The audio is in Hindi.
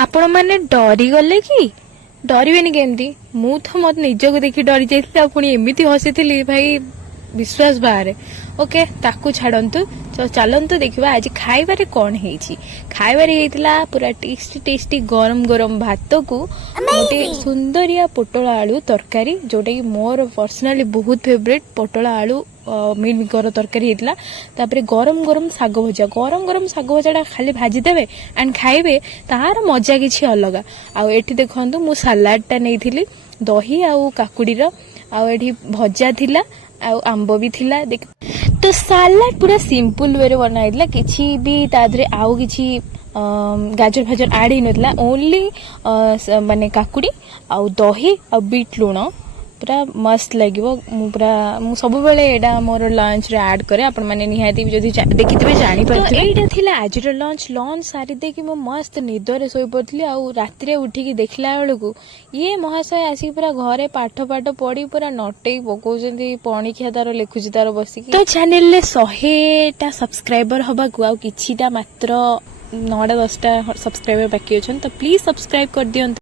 आपण मैंने डरी गले कि डरबेनि केमती मु तो मत निजक देखी डरी जाइए पुणी एमती हसी भाई विश्वास बाहर ओके ताकू छाड़तु तो चलतु देखा आज खाइबारे कौन है खाइबारे पूरा टेस्टी टेस्टी गरम गरम भात को गोटे सुंदरिया पोटल आलू तरकारी जोटा कि मोर पर्सनाली बहुत फेवरेट पोटल आलू मिल मिकर तरकारी होता तापर गरम गरम शाग भजा खाली भाजी देवे एंड खाइबे तार मजा किसी अलग आठी देखु मु सालाडटा नहीं दही आउ काकुड़ीर आठी भजा थिला आंब भी थिला देख तो सालाड पूरा सिंपल वे बनाई किसी भी तादरे आउ किसी गाजर फाजर आड ही नथला ओनली माने काकुड़ी आउ दही आ बीट लुण पूरा मस्त लगे पूरा सब बेले एडा मोर लंच रे ऐड करे आपण माने निहाती जदी देखिथिबे जानि पर तो एटा थिला आज रो लंच सारी दे कि मो मस्त निदरे सोई पड़थली आ राति रे उठी की देखला बेलकू ये महाशय आसी पूरा घरे पाठ पढ़ी पूरा नटेई पकोजंदी पणिखिया तार लिखुची तार बसी तो चैनल ले 100टा सब्सक्राइबर हबा को आ किछिटा मात्र 9-10टा सब्सक्राइबर बाकी अछन तो प्लीज सब्सक्राइब कर दियंत।